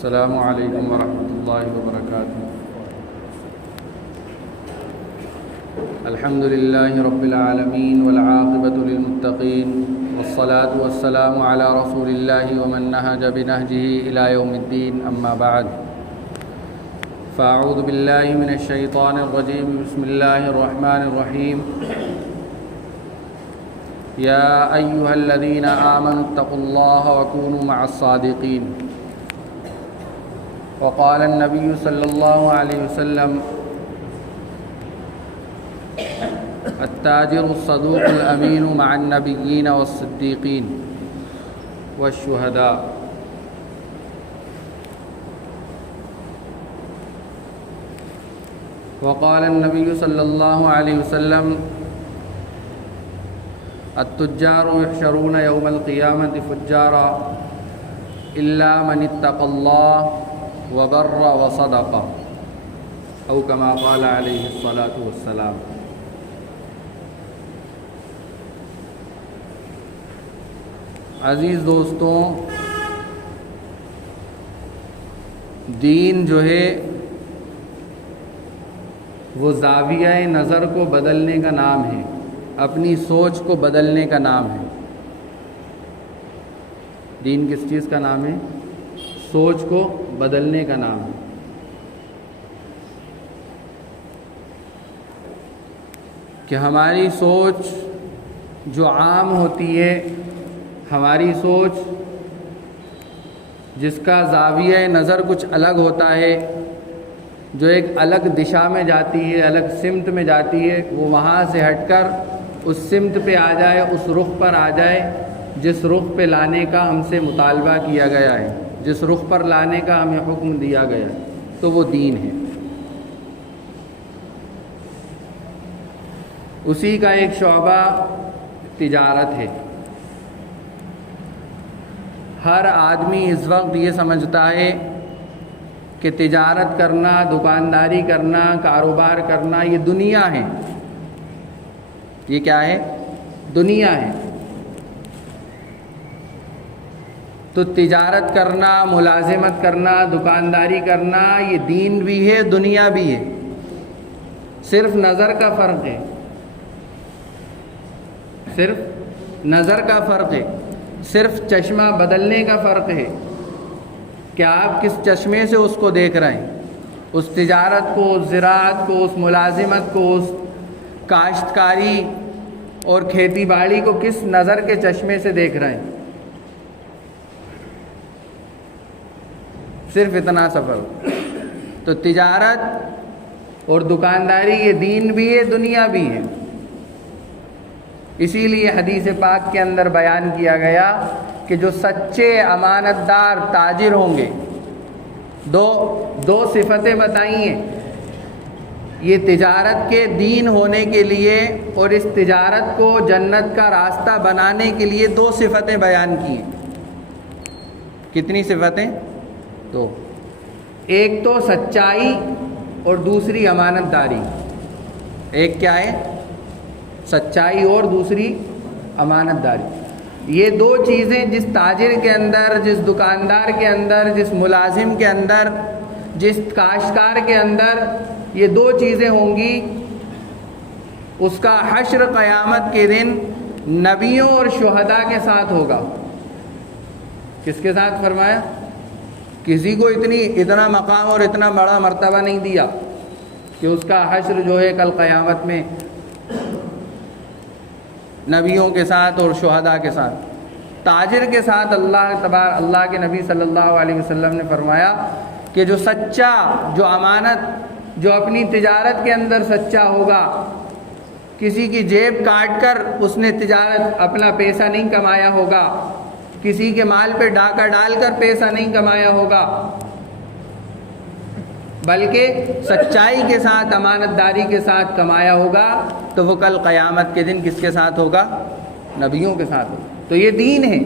السلام علیکم ورحمۃ اللہ وبرکاتہ۔ الحمد للہ رب العالمین والعاقبۃ للمتقین والصلاة والسلام علی رسول اللہ ومن نہج بنہجہ الی یوم الدین، اما بعد فاعوذ باللہ من الشیطان الرجیم، بسم اللہ الرحمن الرحیم۔ یا ایہا الذین آمنوا اتقوا اللہ وکونوا مع الصادقین۔ وقال النبی صلی اللہ علیہ وسلم: التاجر الصدوق الامین مع النبیین والصدیقین والشہداء۔ وقال النبی صلی اللہ علیہ وسلم: التجار يحشرون يوم القیامة فجارا الا من اتقى اللہ وبر وصدق، او کما قال علیہ الصلاۃ والسلام۔ عزیز دوستوں، دین جو ہے وہ زاویہ نظر کو بدلنے کا نام ہے، اپنی سوچ کو بدلنے کا نام ہے۔ دین کس چیز کا نام ہے؟ سوچ کو بدلنے کا نام ہے۔ کہ ہماری سوچ جو عام ہوتی ہے، ہماری سوچ جس کا زاویہ نظر کچھ الگ ہوتا ہے، جو ایک الگ دشا میں جاتی ہے، الگ سمت میں جاتی ہے، وہ وہاں سے ہٹ کر اس سمت پہ آ جائے، اس رخ پر آ جائے جس رخ پہ لانے کا ہم سے مطالبہ کیا گیا ہے، جس رخ پر لانے کا ہمیں حکم دیا گیا ہے، تو وہ دین ہے۔ اسی کا ایک شعبہ تجارت ہے۔ ہر آدمی اس وقت یہ سمجھتا ہے کہ تجارت کرنا، دکانداری کرنا، کاروبار کرنا یہ دنیا ہے۔ یہ کیا ہے؟ دنیا ہے۔ تو تجارت کرنا، ملازمت کرنا، دکانداری کرنا یہ دین بھی ہے، دنیا بھی ہے۔ صرف نظر کا فرق ہے، صرف نظر کا فرق ہے، صرف چشمہ بدلنے کا فرق ہے کہ آپ کس چشمے سے اس کو دیکھ رہے ہیں، اس تجارت کو، اس زراعت کو، اس ملازمت کو، اس کاشتکاری اور کھیتی باڑی کو کس نظر کے چشمے سے دیکھ رہے ہیں۔ صرف اتنا سفر۔ تو تجارت اور دکانداری یہ دین بھی ہے، دنیا بھی ہے۔ اسی لیے حدیث پاک کے اندر بیان کیا گیا کہ جو سچے امانت دار تاجر ہوں گے، دو صفتیں بتائی ہیں یہ تجارت کے دین ہونے کے لیے، اور اس تجارت کو جنت کا راستہ بنانے کے لیے دو صفتیں بیان کی ہیں۔ کتنی صفتیں؟ دو۔ ایک تو سچائی اور دوسری امانت داری۔ ایک کیا ہے؟ سچائی اور دوسری امانت داری۔ یہ دو چیزیں جس تاجر کے اندر، جس دکاندار کے اندر، جس ملازم کے اندر، جس کاشتکار کے اندر یہ دو چیزیں ہوں گی، اس کا حشر قیامت کے دن نبیوں اور شہداء کے ساتھ ہوگا۔ کس کے ساتھ فرمایا؟ کسی کو اتنا مقام اور اتنا بڑا مرتبہ نہیں دیا کہ اس کا حشر جو ہے کل قیامت میں نبیوں کے ساتھ اور شہداء کے ساتھ، تاجر کے ساتھ اللہ کے نبی صلی اللہ علیہ وسلم نے فرمایا کہ جو سچا، جو امانت، جو اپنی تجارت کے اندر سچا ہوگا، کسی کی جیب کاٹ کر اس نے تجارت اپنا پیسہ نہیں کمایا ہوگا، کسی کے مال پہ ڈاکہ ڈال کر پیسہ نہیں کمایا ہوگا، بلکہ سچائی کے ساتھ، امانت داری کے ساتھ کمایا ہوگا، تو وہ کل قیامت کے دن کس کے ساتھ ہوگا؟ نبیوں کے ساتھ ہوگا۔ تو یہ دین ہے،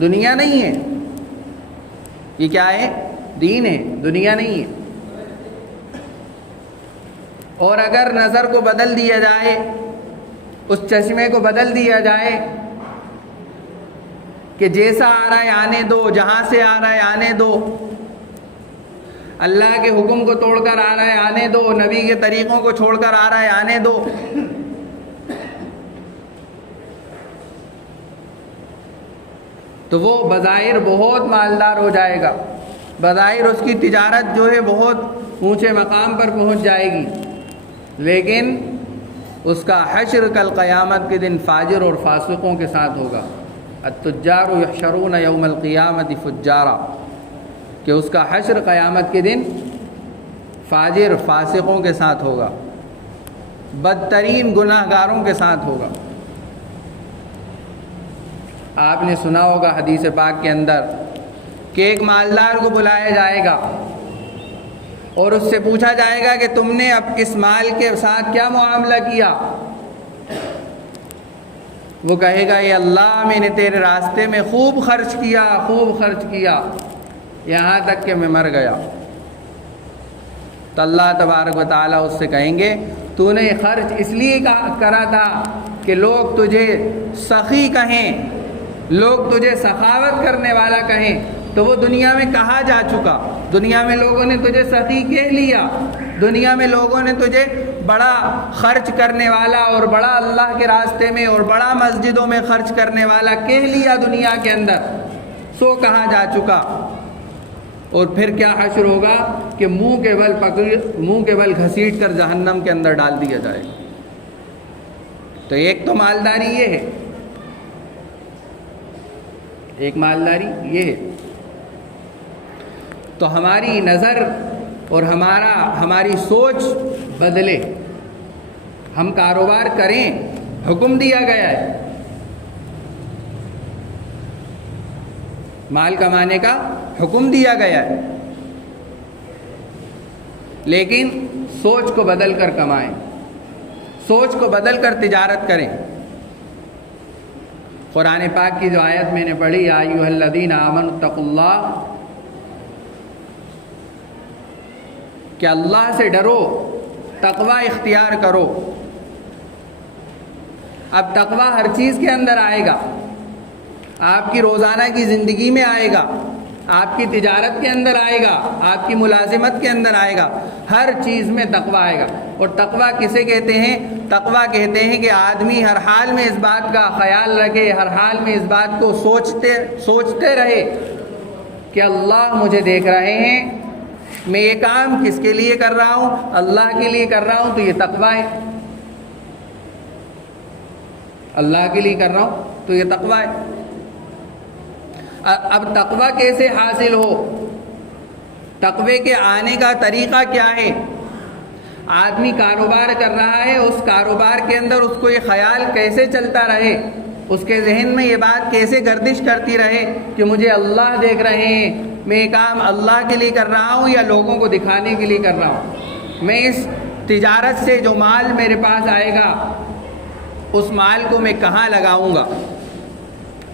دنیا نہیں ہے۔ یہ کیا ہے؟ دین ہے، دنیا نہیں ہے۔ اور اگر نظر کو بدل دیا جائے، اس چشمے کو بدل دیا جائے کہ جیسا آ رہا ہے آنے دو، جہاں سے آ رہا ہے آنے دو، اللہ کے حکم کو توڑ کر آ رہا ہے آنے دو، نبی کے طریقوں کو چھوڑ کر آ رہا ہے آنے دو۔ تو وہ بظاہر بہت مالدار ہو جائے گا، بظاہر اس کی تجارت جو ہے بہت اونچے مقام پر پہنچ جائے گی، لیکن اس کا حشر کل قیامت کے دن فاجر اور فاسقوں کے ساتھ ہوگا۔ التجار یحشرون یوم القیامت فجارا، کہ اس کا حشر قیامت کے دن فاجر فاسقوں کے ساتھ ہوگا، بدترین گناہ گاروں کے ساتھ ہوگا۔ آپ نے سنا ہوگا حدیث پاک کے اندر کہ ایک مالدار کو بلایا جائے گا اور اس سے پوچھا جائے گا کہ تم نے اب اس مال کے ساتھ کیا معاملہ کیا؟ وہ کہے گا اے اللہ میں نے تیرے راستے میں خوب خرچ کیا، خوب خرچ کیا، یہاں تک کہ میں مر گیا۔ تو اللہ تبارک و تعالیٰ اس سے کہیں گے تو نے خرچ اس لیے کرا تھا کہ لوگ تجھے سخی کہیں، لوگ تجھے سخاوت کرنے والا کہیں، تو وہ دنیا میں کہا جا چکا، دنیا میں لوگوں نے تجھے سخی کہہ لیا، دنیا میں لوگوں نے تجھے بڑا خرچ کرنے والا اور بڑا اللہ کے راستے میں اور بڑا مسجدوں میں خرچ کرنے والا کہہ لیا دنیا کے اندر، سو کہا جا چکا۔ اور پھر کیا حشر ہوگا کہ منہ کے بل گھسیٹ کر جہنم کے اندر ڈال دیا جائے۔ تو ایک تو مالداری یہ ہے، ایک مالداری یہ ہے۔ تو ہماری نظر اور ہماری سوچ بدلے، ہم کاروبار کریں، حکم دیا گیا ہے، مال کمانے کا حکم دیا گیا ہے، لیکن سوچ کو بدل کر کمائیں، سوچ کو بدل کر تجارت کریں۔ قرآن پاک کی جو آیت میں نے پڑھی یا ایھا الذین آمنوا اتقوا اللہ، کہ اللہ سے ڈرو، تقوی اختیار کرو۔ اب تقوی ہر چیز کے اندر آئے گا، آپ کی روزانہ کی زندگی میں آئے گا، آپ کی تجارت کے اندر آئے گا، آپ کی ملازمت کے اندر آئے گا، ہر چیز میں تقوی آئے گا۔ اور تقوی کسے کہتے ہیں؟ تقوی کہتے ہیں کہ آدمی ہر حال میں اس بات کا خیال رکھے، ہر حال میں اس بات کو سوچتے رہے کہ اللہ مجھے دیکھ رہے ہیں، میں یہ کام کس کے لیے کر رہا ہوں؟ اللہ کے لیے کر رہا ہوں، تو یہ تقوی ہے۔ اللہ کے لیے کر رہا ہوں تو یہ تقوی ہے۔ اب تقوی کیسے حاصل ہو؟ تقوی کے آنے کا طریقہ کیا ہے؟ آدمی کاروبار کر رہا ہے، اس کاروبار کے اندر اس کو یہ خیال کیسے چلتا رہے، اس کے ذہن میں یہ بات کیسے گردش کرتی رہے کہ مجھے اللہ دیکھ رہے ہیں، میں یہ کام اللہ کے لیے کر رہا ہوں یا لوگوں کو دکھانے کے لیے کر رہا ہوں؟ میں اس تجارت سے جو مال میرے پاس آئے گا اس مال کو میں کہاں لگاؤں گا؟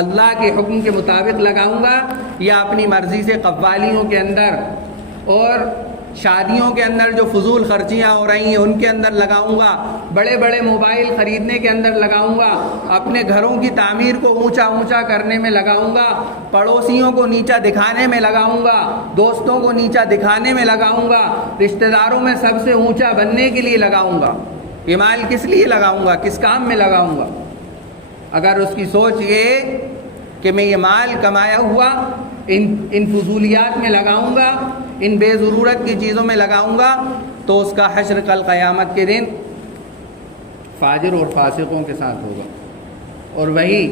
اللہ کے حکم کے مطابق لگاؤں گا یا اپنی مرضی سے قوالیوں کے اندر اور شادیوں کے اندر جو فضول خرچیاں ہو رہی ہیں ان کے اندر لگاؤں گا، بڑے بڑے موبائل خریدنے کے اندر لگاؤں گا، اپنے گھروں کی تعمیر کو اونچا کرنے میں لگاؤں گا، پڑوسیوں کو نیچا دکھانے میں لگاؤں گا، دوستوں کو نیچا دکھانے میں لگاؤں گا، رشتہ داروں میں سب سے اونچا بننے کے لیے لگاؤں گا؟ یہ مال کس لیے لگاؤں گا؟ کس کام میں لگاؤں گا؟ اگر اس کی سوچ یہ کہ میں یہ مال کمایا ہوا ان فضولیات میں لگاؤں گا، ان بے ضرورت کی چیزوں میں لگاؤں گا، تو اس کا حشر کل قیامت کے دن فاجر اور فاسقوں کے ساتھ ہوگا۔ اور وہی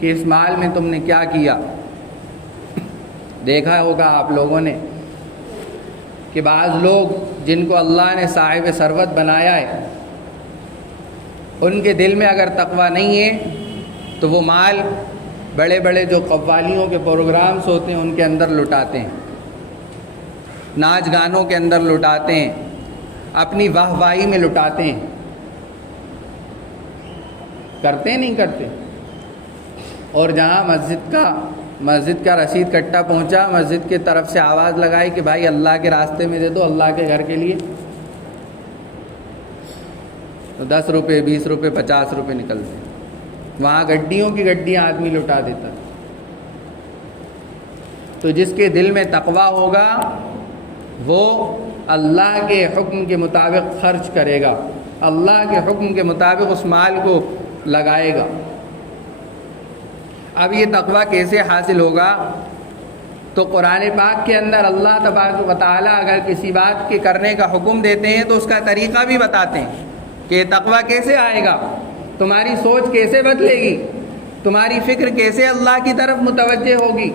کہ اس مال میں تم نے کیا کیا۔ دیکھا ہوگا آپ لوگوں نے کہ بعض لوگ جن کو اللہ نے صاحب ثروت بنایا ہے، ان کے دل میں اگر تقوی نہیں ہے تو وہ مال بڑے بڑے جو قوالیوں کے پروگرامز ہوتے ہیں ان کے اندر لٹاتے ہیں، ناچ گانوں کے اندر لٹاتے ہیں، اپنی واہ واہی میں لٹاتے ہیں۔ کرتے ہیں نہیں کرتے؟ اور جہاں مسجد کا رسید کٹا پہنچا، مسجد کی طرف سے آواز لگائی کہ بھائی اللہ کے راستے میں دے دو، اللہ کے گھر کے لیے، تو 10 روپے 20 روپے 50 روپے نکلتے ہیں، وہاں گڈیوں کی گڈیاں آدمی لٹا دیتا ہے۔ تو جس کے دل میں تقوی ہوگا وہ اللہ کے حکم کے مطابق خرچ کرے گا، اللہ کے حکم کے مطابق اس مال کو لگائے گا۔ اب یہ تقویٰ کیسے حاصل ہوگا؟ تو قرآن پاک کے اندر اللہ تبارک و تعالیٰ اگر کسی بات کے کرنے کا حکم دیتے ہیں تو اس کا طریقہ بھی بتاتے ہیں کہ یہ تقویٰ کیسے آئے گا، تمہاری سوچ کیسے بدلے گی، تمہاری فکر کیسے اللہ کی طرف متوجہ ہوگی۔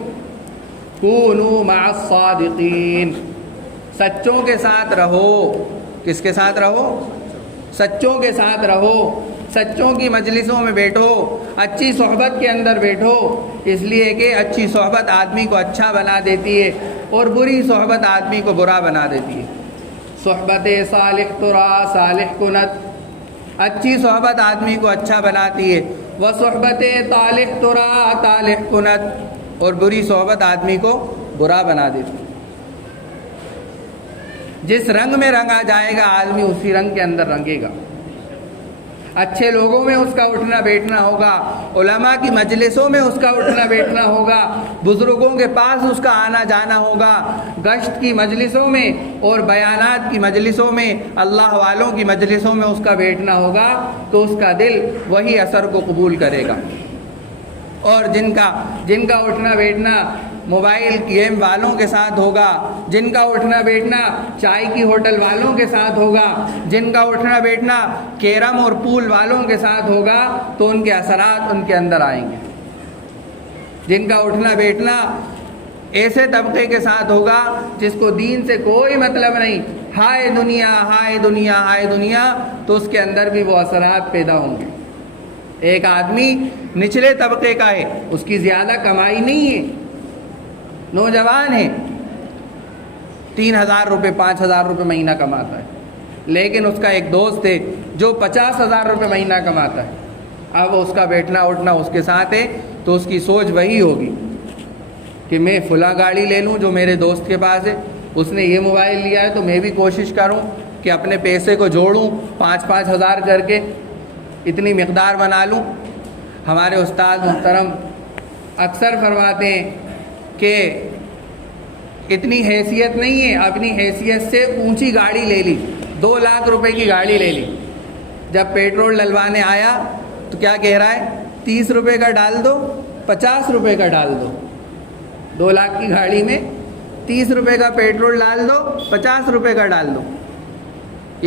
کونوا مع الصادقین، سچوں کے ساتھ رہو۔ کس کے ساتھ رہو؟ سچوں کے ساتھ رہو، سچوں کی مجلسوں میں بیٹھو، اچھی صحبت کے اندر بیٹھو، اس لیے کہ اچھی صحبت آدمی کو اچھا بنا دیتی ہے اور بری صحبت آدمی کو برا بنا دیتی ہے۔ صحبت صالح ترا صالح کنت، اچھی صحبت آدمی کو اچھا بناتی ہے، وہ صحبت طالح ترا طالح کنت، اور بری صحبت آدمی کو برا بنا دیتی ہے۔ جس رنگ میں رنگا جائے گا آدمی اسی رنگ کے اندر رنگے گا۔ اچھے لوگوں میں اس کا اٹھنا بیٹھنا ہوگا، علماء کی مجلسوں میں اس کا اٹھنا بیٹھنا ہوگا، بزرگوں کے پاس اس کا آنا جانا ہوگا، گشت کی مجلسوں میں اور بیانات کی مجلسوں میں، اللہ والوں کی مجلسوں میں اس کا بیٹھنا ہوگا، تو اس کا دل وہی اثر کو قبول کرے گا۔ اور جن کا اٹھنا بیٹھنا موبائل گیم والوں کے ساتھ ہوگا، جن کا اٹھنا بیٹھنا چائے کی ہوٹل والوں کے ساتھ ہوگا، جن کا اٹھنا بیٹھنا کیرم اور پول والوں کے ساتھ ہوگا، تو ان کے اثرات ان کے اندر آئیں گے۔ جن کا اٹھنا بیٹھنا ایسے طبقے کے ساتھ ہوگا جس کو دین سے کوئی مطلب نہیں، ہائے دنیا ہائے دنیا ہائے دنیا، تو اس کے اندر بھی وہ اثرات پیدا ہوں گے۔ ایک آدمی نچلے طبقے کا ہے، اس کی زیادہ کمائی نہیں ہے، نوجوان ہے، 3,000 روپے 5,000 روپے مہینہ کماتا ہے، لیکن اس کا ایک دوست ہے جو 50,000 روپے مہینہ کماتا ہے۔ اب اس کا بیٹھنا اٹھنا اس کے ساتھ ہے تو اس کی سوچ وہی ہوگی کہ میں فلاں گاڑی لے لوں جو میرے دوست کے پاس ہے، اس نے یہ موبائل لیا ہے تو میں بھی کوشش کروں کہ اپنے پیسے کو جوڑوں، 5,000 کر کے اتنی مقدار بنا لوں۔ ہمارے استاد محترم اکثر فرماتے ہیں کہ اتنی حیثیت نہیں ہے، اپنی حیثیت سے اونچی گاڑی لے لی، 2 لاکھ روپے کی گاڑی لے لی، جب پیٹرول ڈلوانے آیا تو کیا کہہ رہا ہے، 30 روپے کا ڈال دو، 50 روپے کا ڈال دو۔ 2 لاکھ کی گاڑی میں 30 روپے کا پیٹرول ڈال دو، 50 روپے کا ڈال دو،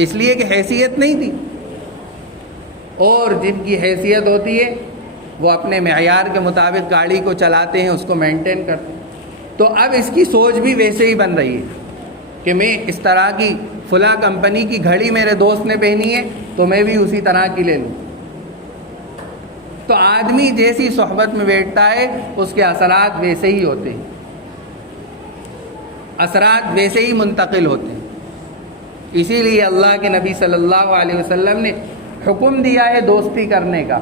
اس لیے کہ حیثیت نہیں تھی۔ اور جن کی حیثیت ہوتی ہے وہ اپنے معیار کے مطابق گاڑی کو چلاتے ہیں، اس کو مینٹین کرتے ہیں۔ تو اب اس کی سوچ بھی ویسے ہی بن رہی ہے کہ میں اس طرح کی فلاں کمپنی کی گھڑی میرے دوست نے پہنی ہے تو میں بھی اسی طرح کی لے لوں۔ تو آدمی جیسی صحبت میں بیٹھتا ہے اس کے اثرات ویسے ہی ہوتے ہیں، اثرات ویسے ہی منتقل ہوتے ہیں۔ اسی لیے اللہ کے نبی صلی اللہ علیہ وسلم نے حکم دیا ہے دوستی کرنے کا،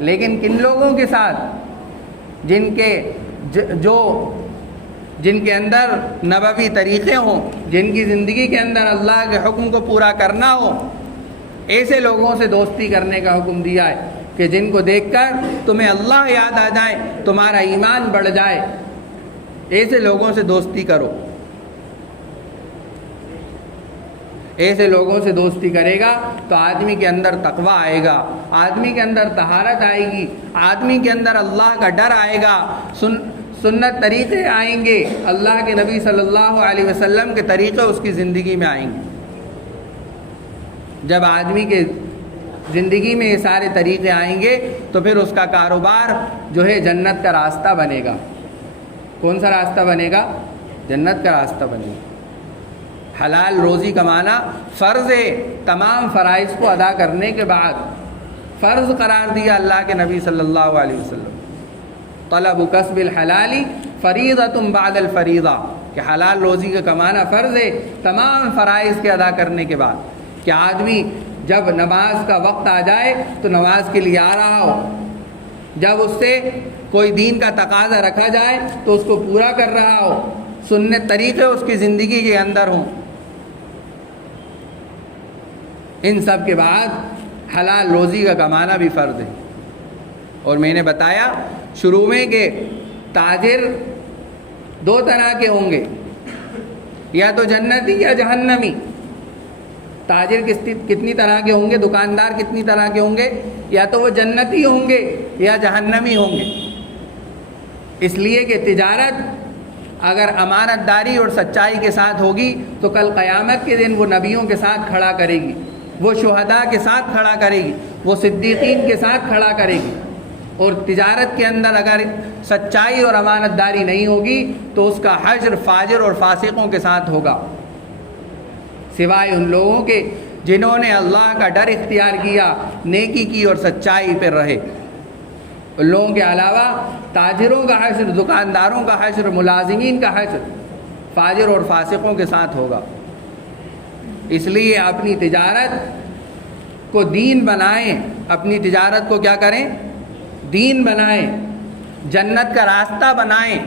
لیکن کن لوگوں کے ساتھ؟ جن کے اندر نبوی طریقے ہوں، جن کی زندگی کے اندر اللہ کے حکم کو پورا کرنا ہو، ایسے لوگوں سے دوستی کرنے کا حکم دیا ہے کہ جن کو دیکھ کر تمہیں اللہ یاد آ جائے، تمہارا ایمان بڑھ جائے، ایسے لوگوں سے دوستی کرو۔ ایسے لوگوں سے دوستی کرے گا تو آدمی کے اندر تقویٰ آئے گا، آدمی کے اندر طہارت آئے گی، آدمی کے اندر اللہ کا ڈر آئے گا، سنت طریقے آئیں گے، اللہ کے نبی صلی اللہ علیہ وسلم کے طریقے اس کی زندگی میں آئیں گے۔ جب آدمی کے زندگی میں یہ سارے طریقے آئیں گے تو پھر اس کا کاروبار جو ہے جنت کا راستہ بنے گا۔ کون سا راستہ بنے گا؟ جنت کا راستہ بنے گا۔ حلال روزی کمانا فرض ہے، تمام فرائض کو ادا کرنے کے بعد فرض قرار دیا اللہ کے نبی صلی اللہ علیہ وسلم۔ طلب کسب الحلال فریضۃ بعد الفریضہ، کہ حلال روزی کا کمانا فرض ہے تمام فرائض کے ادا کرنے کے بعد۔ کہ آدمی جب نماز کا وقت آ جائے تو نماز کے لیے آ رہا ہو، جب اس سے کوئی دین کا تقاضا رکھا جائے تو اس کو پورا کر رہا ہو، سنت طریقے اس کی زندگی کے اندر ہوں۔ ان سب کے بعد حلال روزی کا کمانا بھی فرض ہے۔ اور میں نے بتایا شروع میں کہ تاجر 2 طرح کے ہوں گے، یا تو جنتی یا جہنمی. تاجر کتنی طرح کے ہوں گے، دکاندار کتنی طرح کے ہوں گے، یا تو وہ جنتی ہوں گے یا جہنمی ہوں گے. اس لیے کہ تجارت اگر امانت داری اور سچائی کے ساتھ ہوگی تو کل قیامت کے دن وہ نبیوں کے ساتھ کھڑا کرے گی، وہ شہداء کے ساتھ کھڑا کرے گی، وہ صدیقین کے ساتھ کھڑا کرے گی. اور تجارت کے اندر اگر سچائی اور امانت داری نہیں ہوگی تو اس کا حشر فاجر اور فاسقوں کے ساتھ ہوگا، سوائے ان لوگوں کے جنہوں نے اللہ کا ڈر اختیار کیا، نیکی کی اور سچائی پر رہے. ان لوگوں کے علاوہ تاجروں کا حشر، دکانداروں کا حشر، ملازمین کا حشر فاجر اور فاسقوں کے ساتھ ہوگا. اس لیے اپنی تجارت کو دین بنائیں، اپنی تجارت کو کیا کریں؟ دین بنائیں، جنت کا راستہ بنائیں.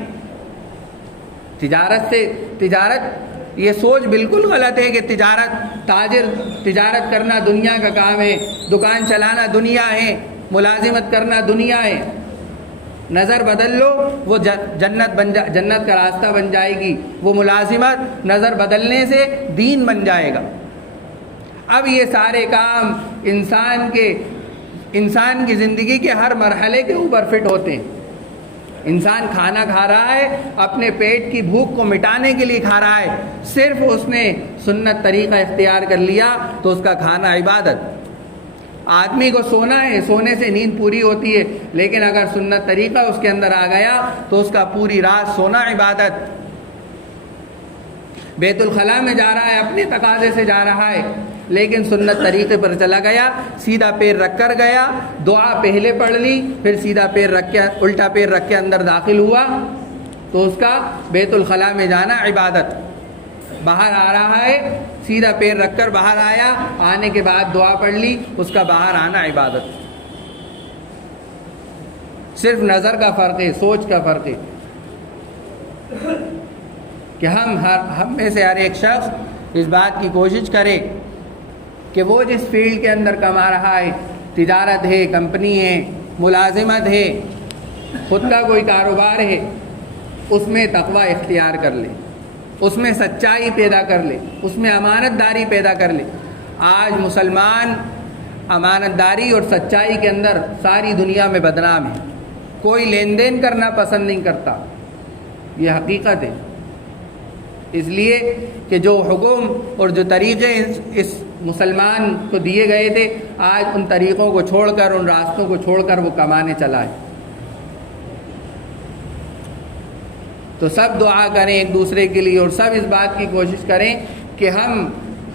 تجارت یہ سوچ بالکل غلط ہے کہ تجارت کرنا دنیا کا کام ہے، دکان چلانا دنیا ہے، ملازمت کرنا دنیا ہے. نظر بدل لو، وہ جنت کا راستہ بن جائے گی. وہ ملازمت نظر بدلنے سے دین بن جائے گا. اب یہ سارے کام انسان کی زندگی کے ہر مرحلے کے اوپر فٹ ہوتے ہیں. انسان کھانا کھا رہا ہے، اپنے پیٹ کی بھوک کو مٹانے کے لیے کھا رہا ہے. صرف اس نے سنت طریقہ اختیار کر لیا تو اس کا کھانا عبادت. آدمی کو سونا ہے، سونے سے نیند پوری ہوتی ہے، لیکن اگر سنت طریقہ اس کے اندر آ گیا تو اس کا پوری رات سونا عبادت. بیت الخلاء میں جا رہا ہے، اپنے تقاضے سے جا رہا ہے، لیکن سنت طریقے پر چلا گیا، سیدھا پیر رکھ کر گیا، دعا پہلے پڑھ لی، پھر سیدھا پیر رکھ کے الٹا پیر رکھ کے اندر داخل ہوا تو اس کا بیت الخلاء میں جانا عبادت. باہر آ رہا ہے، سیدھا پیر رکھ کر باہر آیا، آنے کے بعد دعا پڑھ لی، اس کا باہر آنا عبادت. صرف نظر کا فرق ہے، سوچ کا فرق ہے کہ ہم میں سے ہر ایک شخص اس بات کی کوشش کرے کہ وہ جس فیلڈ کے اندر کما رہا ہے، تجارت ہے، کمپنی ہے، ملازمت ہے، خود کا کوئی کاروبار ہے، اس میں تقوی اختیار کر لے، اس میں سچائی پیدا کر لے، اس میں امانت داری پیدا کر لے. آج مسلمان امانت داری اور سچائی کے اندر ساری دنیا میں بدنام ہے. کوئی لین دین کرنا پسند نہیں کرتا، یہ حقیقت ہے. اس لیے کہ جو حکم اور جو طریقے اس مسلمان کو دیے گئے تھے، آج ان طریقوں کو چھوڑ کر، ان راستوں کو چھوڑ کر وہ کمانے چلا ہے. تو سب دعا کریں ایک دوسرے کے لیے اور سب اس بات کی کوشش کریں کہ ہم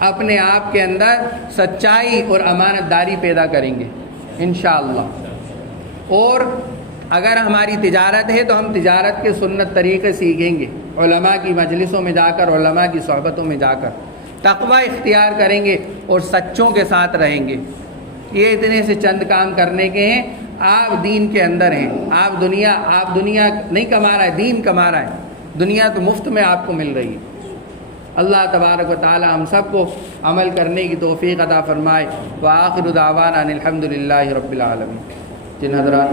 اپنے آپ کے اندر سچائی اور امانت داری پیدا کریں گے انشاءاللہ. اور اگر ہماری تجارت ہے تو ہم تجارت کے سنت طریقے سیکھیں گے، علماء کی مجلسوں میں جا کر، علماء کی صحبتوں میں جا کر تقوی اختیار کریں گے اور سچوں کے ساتھ رہیں گے. یہ اتنے سے چند کام کرنے کے ہیں. آپ دین کے اندر ہیں، آپ دنیا نہیں کما رہا ہے، دین کما رہا ہے. دنیا تو مفت میں آپ کو مل رہی ہے. اللہ تبارک و تعالی ہم سب کو عمل کرنے کی توفیق عطا فرمائے. وآخر دعوانا ان الحمد للہ رب العالمین. جن حضرات